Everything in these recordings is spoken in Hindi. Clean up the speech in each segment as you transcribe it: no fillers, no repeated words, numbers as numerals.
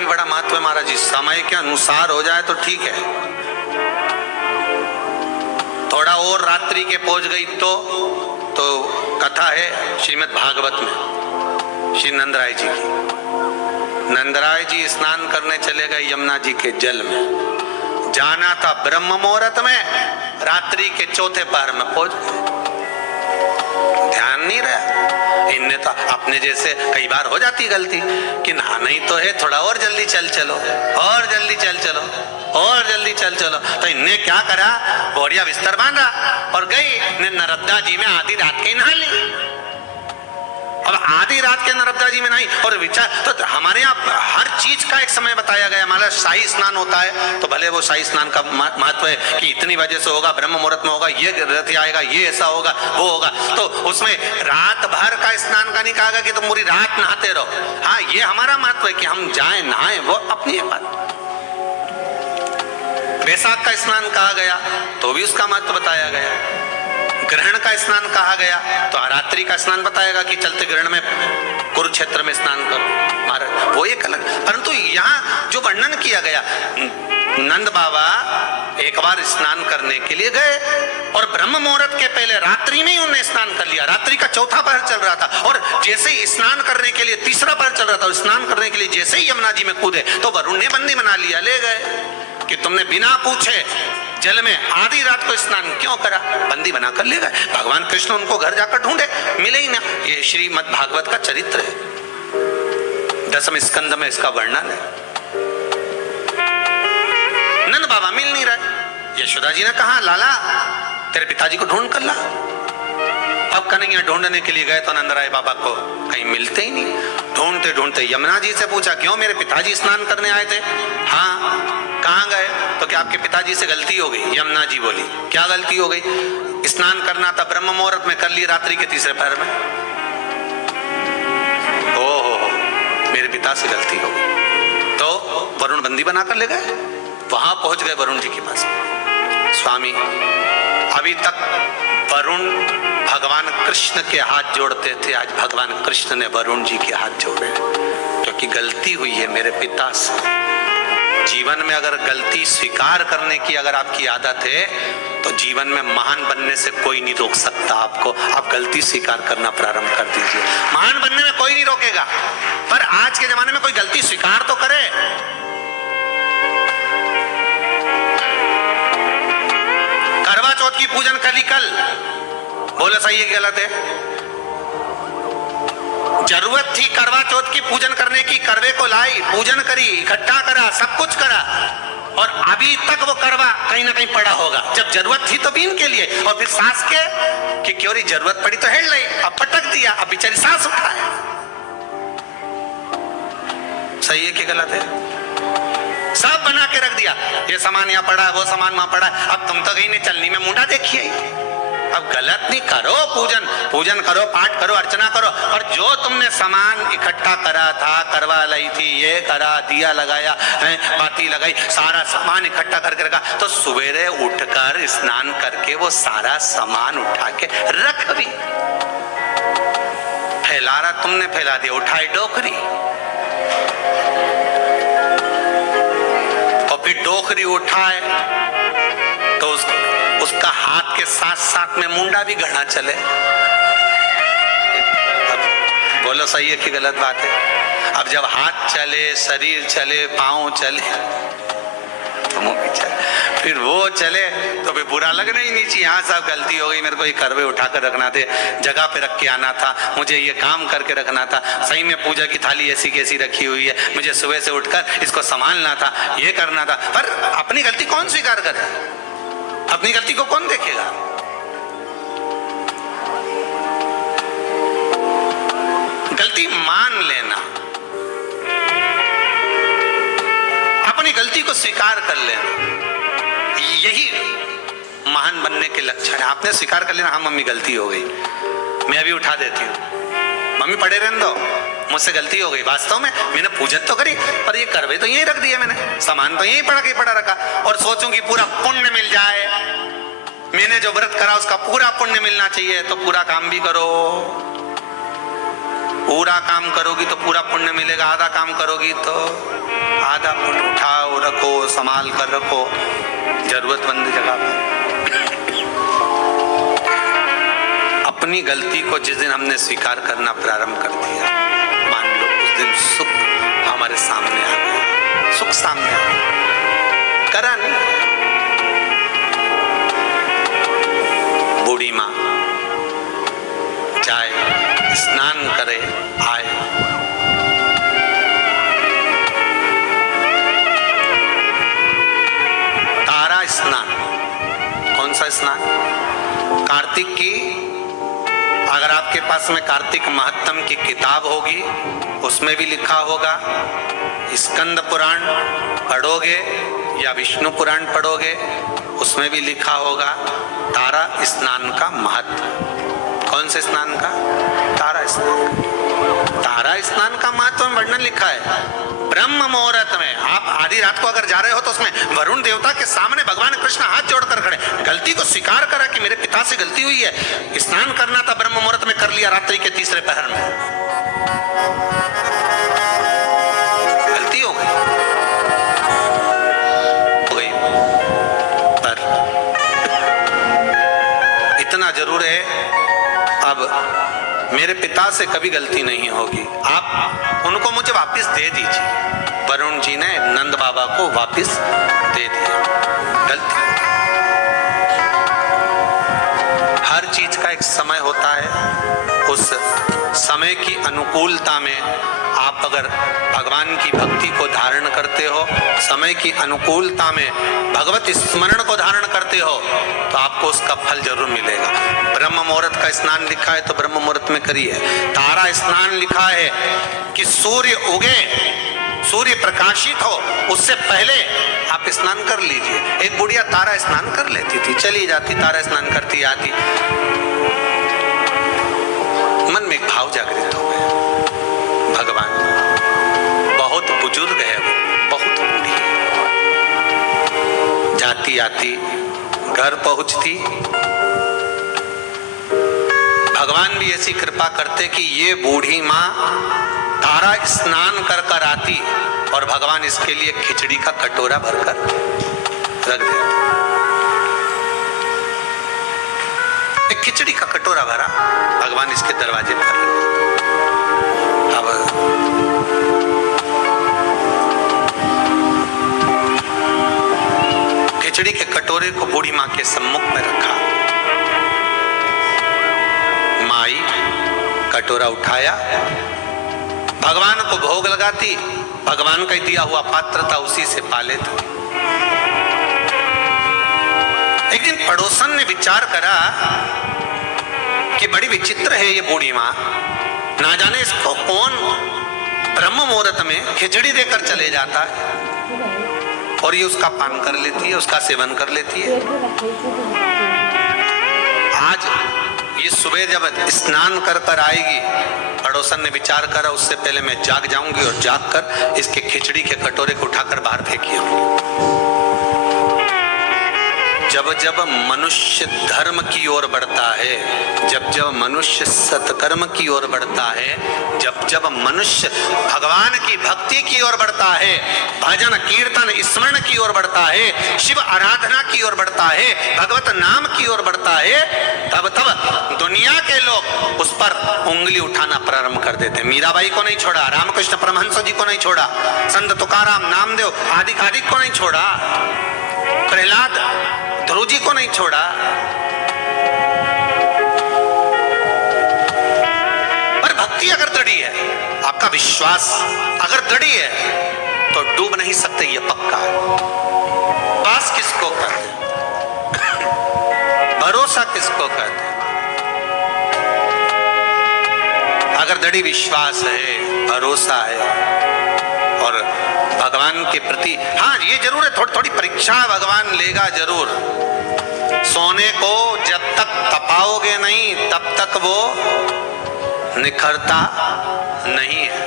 भी बड़ा महत्व है महाराज जी। समय के अनुसार हो जाए तो ठीक है, थोड़ा और रात्रि के पहुंच गई तो कथा है श्रीमद् भागवत में श्री नंदराय जी की। नंदराय जी स्नान करने चले गए यमुना जी के जल में। जाना था ब्रह्म मुहूर्त में, रात्रि के चौथे पहर में पहुंच गए। ध्यान नहीं रहा। इनने तो अपने जैसे कई बार हो जाती गलती कि नहाना ही तो है, थोड़ा और जल्दी चल चलो, और जल्दी चल चलो, और जल्दी चल चलो। तो इनने क्या करा, बोरिया बिस्तर बांधा और गई ने नर्मदा जी में आधी रात के नहा ली। अब आधी रात के नर्मदा जी में नहीं। और विचार तो हमारे यहाँ हर चीज का एक समय बताया गया। मान लो शाही स्नान होता है तो भले वो शाही स्नान का महत्व है कि इतनी बजे से होगा, ब्रह्म मुहूर्त में होगा, ये रथ आएगा, ये ऐसा होगा, वो होगा। तो उसमें रात भर का स्नान का नहीं कहा गया कि तुम पूरी रात नहाते रहो। हाँ, ये हमारा महत्व है कि हम जाए नहाए, वो अपनी एक बात। बैसाख का स्नान कहा गया तो भी उसका महत्व बताया गया। ग्रहण का स्नान कहा गया तो रात्रि का स्नान बताएगा कि चलते ग्रहण में कुरुक्षेत्र में स्नान करो महाराज, वो एक अलग। परंतु यहाँ जो वर्णन किया गया, नंद बाबा एक बार स्नान करने के लिए गए और ब्रह्म मुहूर्त के पहले रात्रि में ही उन्होंने स्नान कर लिया। रात्रि का चौथा पहर चल रहा था और जैसे ही स्नान करने के लिए तीसरा पहर चल रहा था, स्नान करने के लिए जैसे ही यमुना जी में कूदे तो वरुण ने बंदी बना लिया, ले गए कि तुमने बिना पूछे जल में आधी रात को स्नान क्यों करा। बंदी बनाकर ले गए। भगवान कृष्ण उनको घर जाकर ढूंढे, मिले ही ना। ये श्रीमद् भागवत का चरित्र है, 10वें स्कंद में इसका वर्णन है। नंद बाबा मिल नहीं रहे। यशोदा जी ने कहा, लाला तेरे पिताजी को ढूंढ कर ला। अब कन्हैया ढूंढने के लिए गए तो नंदराय बाबा को कहीं मिलते ही नहीं। ढूंढते ढूंढते यमुना जी से पूछा, क्यों मेरे पिताजी स्नान करने आए थे? हाँ। कहाँ गए? तो क्या आपके पिताजी से गलती हो गई? यमुना जी बोली, क्या गलती हो गई? स्नान करना था ब्रह्म मुहूर्त में, कर लिए रात्रि के तीसरे पहर में। ओहो, मेरे पिता से गलती हो गई। तो वरुण बंदी बनाकर ले गए। वहां पहुंच गए वरुण जी के पास। स्वामी, अभी तक वरुण भगवान कृष्ण के हाथ जोड़ते थे, आज भगवान कृष्ण ने वरुण जी के हाथ जोड़े, क्योंकि गलती हुई है मेरे पिता से। जीवन में अगर गलती स्वीकार करने की अगर आपकी आदत है तो जीवन में महान बनने से कोई नहीं रोक सकता आपको। आप गलती स्वीकार करना प्रारंभ कर दीजिए, महान बनने में कोई नहीं रोकेगा। पर आज के जमाने में कोई गलती स्वीकार तो करे। करवा चौथ की पूजन कल, बोलो सही है कि गलत है? जरूरत थी करवा चौथ की पूजन करने की, करवे को लाई, पूजन करी, इकट्ठा करा, सब कुछ करा, और अभी तक वो करवा कहीं ना कहीं पड़ा होगा। जब जरूरत थी तो बीन के लिए, और फिर सास के कि क्यों री जरूरत पड़ी तो हेल ली, अब पटक दिया, अब बेचारी सास उठाए। सही है कि गलत है? सब बना के रख दिया, ये सामान यहाँ पड़ा, वो सामान वहां पड़ा। अब तुम तो कहीं नहीं चलनी में मुंडा देखिए। अब गलत नहीं करो, पूजन करो, पाठ करो, अर्चना करो। और जो तुमने सामान इकट्ठा करा था, करवा लाई थी, ये करा, दिया लगाया, बाती लगाई, सारा सामान इकट्ठा करके रखा, तो सवेरे उठकर स्नान करके वो सारा सामान उठा के रख भी। फैला रहा तुमने, फैला दिया, उठाई डोकरी, और फिर डोकरी उठाए तो उसका हाथ के साथ साथ में मुंडा भी गढ़ा चले। अब बोलो सही है कि गलत बात है? अब जब हाथ चले, शरीर चले, पांव चले, तो मुंह भी चले, फिर वो चले तो फिर बुरा लगना ही नहीं चाहिए। हाँ साहब गलती हो गई, मेरे को ये करवे उठा कर रखना थे, जगह पे रख के आना था, मुझे ये काम करके रखना था, सही में पूजा की थाली ऐसी कैसी रखी हुई है, मुझे सुबह से उठकर इसको संभालना था, ये करना था। पर अपनी गलती कौन स्वीकार करे? अपनी गलती को कौन देखेगा? गलती मान लेना, अपनी गलती को स्वीकार कर लेना, यही महान बनने के लक्षण है। आपने स्वीकार कर लेना, हाँ मम्मी गलती हो गई, मैं अभी उठा देती हूँ, मम्मी पड़े रहने दो, मुझसे गलती हो गई। वास्तव में मैंने पूजन तो करी, पर ये करवे तो यही रख दिया, मैंने सामान तो यही पड़ा के पड़ा रखा, और सोचूं कि पूरा पुण्य मिल जाए, मैंने जो व्रत करा उसका पूरा पुण्य मिलना चाहिए, तो पूरा काम भी करो। पूरा काम करोगी तो पूरा पुण्य मिलेगा, आधा काम करोगी तो आधा पुण्य। उठाओ, रखो, संभाल कर रखो जरूरतमंद जगह पर। अपनी गलती को जिस दिन हमने स्वीकार करना प्रारंभ कर दिया, मान लो उस दिन सुख हमारे सामने आ गया, सुख सामने आ गया। करा नहीं। बूढ़ी माँ जाए, स्नान करे, आए, तारा स्नान। कौन सा स्नान? कार्तिक की, अगर आपके पास में कार्तिक महत्तम की किताब होगी उसमें भी लिखा होगा, स्कंद पुराण पढ़ोगे या विष्णु पुराण पढ़ोगे उसमें भी लिखा होगा तारा स्नान का महत्व। कौन से स्नान का? तारा स्नान। तारा स्नान का महत्व में वर्णन लिखा है ब्रह्म मुहूर्त में। आप आधी रात को अगर जा रहे हो तो उसमें वरुण देवता के सामने भगवान कृष्ण हाथ जोड़कर खड़े, गलती को स्वीकार करा कि मेरे पिता से गलती हुई है, स्नान करना था ब्रह्म मुहूर्त में, कर लिया रात्रि के तीसरे पहर में, गलती हो गई पर इतना जरूर है, अब मेरे पिता से कभी गलती नहीं होगी, आप उनको मुझे वापस दे दीजिए। वरुण जी ने नंद बाबा को वापस दे दिया। गलती, हर चीज का एक समय होता है, उस समय की अनुकूलता में आप अगर भगवान की भक्ति को धारण करते हो, समय की अनुकूलता में भगवत स्मरण को धारण करते हो तो आपको उसका फल जरूर मिलेगा। ब्रह्म मुहूर्त का स्नान लिखा है तो ब्रह्म मुहूर्त में करिए। तारा स्नान लिखा है कि सूर्य उगे, सूर्य प्रकाशित हो उससे पहले आप स्नान कर लीजिए। एक बुढ़िया तारा स्नान कर लेती थी, चली जाती, तारा स्नान करती आती, मन में एक भाव जागृत हो गया, भगवान बहुत बुजुर्ग है, वो बहुत बूढ़ी है, जाती आती घर पहुंचती, भगवान भी ऐसी कृपा करते कि ये बूढ़ी माँ तारा स्नान कर कर आती और भगवान इसके लिए खिचड़ी का कटोरा भरकर रख देते। एक खिचड़ी का कटोरा भरा, भगवान इसके दरवाजे पर रख देते। अब खिचड़ी के कटोरे को बूढ़ी माँ के सम्मुख में रखा, माई कटोरा उठाया, भगवान को भोग लगाती, भगवान का दिया हुआ पात्र था उसी से पा लेती। एक दिन पड़ोसन ने विचार करा कि बड़ी विचित्र है ये बूढ़ी माँ, ना जाने इसको कौन ब्रह्म मुहूर्त में खिचड़ी देकर चले जाता है और ये उसका पान कर लेती है, उसका सेवन कर लेती है। आज ये सुबह जब स्नान कर कर आएगी, पड़ोसन ने विचार करा उससे पहले मैं जाग जाऊंगी और जाग कर इसके खिचड़ी के कटोरे को उठाकर बाहर फेंकी। जब जब मनुष्य धर्म की ओर बढ़ता है, जब जब मनुष्य सत्कर्म की ओर बढ़ता है, जब जब मनुष्य भगवान की भक्ति की ओर बढ़ता है, भजन कीर्तन स्मरण की ओर बढ़ता है, शिव आराधना की ओर बढ़ता है, भगवत नाम की ओर बढ़ता है, तब तब दुनिया के लोग उस पर उंगली उठाना प्रारंभ कर देते। मीराबाई को नहीं छोड़ा, रामकृष्ण परमहंस जी को नहीं छोड़ा, संत तुकाराम, नामदेव आदि को नहीं छोड़ा, प्रहलाद ध्रुव जी को नहीं छोड़ा, पर भक्ति अगर दृढ़ी है, आपका विश्वास अगर दृढ़ी है तो डूब नहीं सकते, ये पक्का है। पास किसको कहते, भरोसा किसको कहते? अगर दृढ़ विश्वास है, भरोसा है और भगवान के प्रति, हाँ ये जरूर है, थोड़ी थोड़ी परीक्षा भगवान लेगा जरूर। सोने को जब तक तपाओगे नहीं तब तक वो निखरता नहीं है।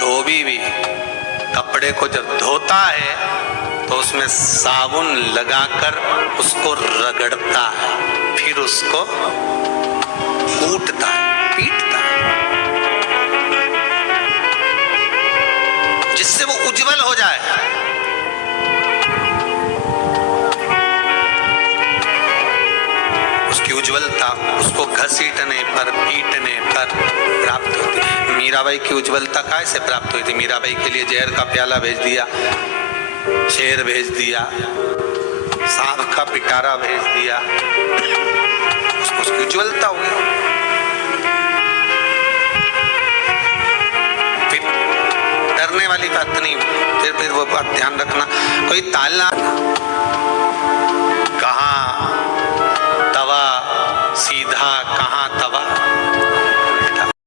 धोबी भी कपड़े को जब धोता है तो तो उसमें साबुन लगाकर उसको रगड़ता है, फिर उसको कूटता है, पीटता है, जिससे वो उज्जवल हो जाए। उसकी उज्जवलता उसको घसीटने पर, पीटने पर प्राप्त होती है। मीराबाई की उज्जवलता कैसे प्राप्त हुई थी? मीराबाई के लिए जहर का प्याला भेज दिया, शेर भेज दिया, सांप का पिटारा भेज दिया, उसकी उज्जवलता हुई। फिर डरने वाली बात नहीं, फिर वो बात ध्यान रखना, कोई तालना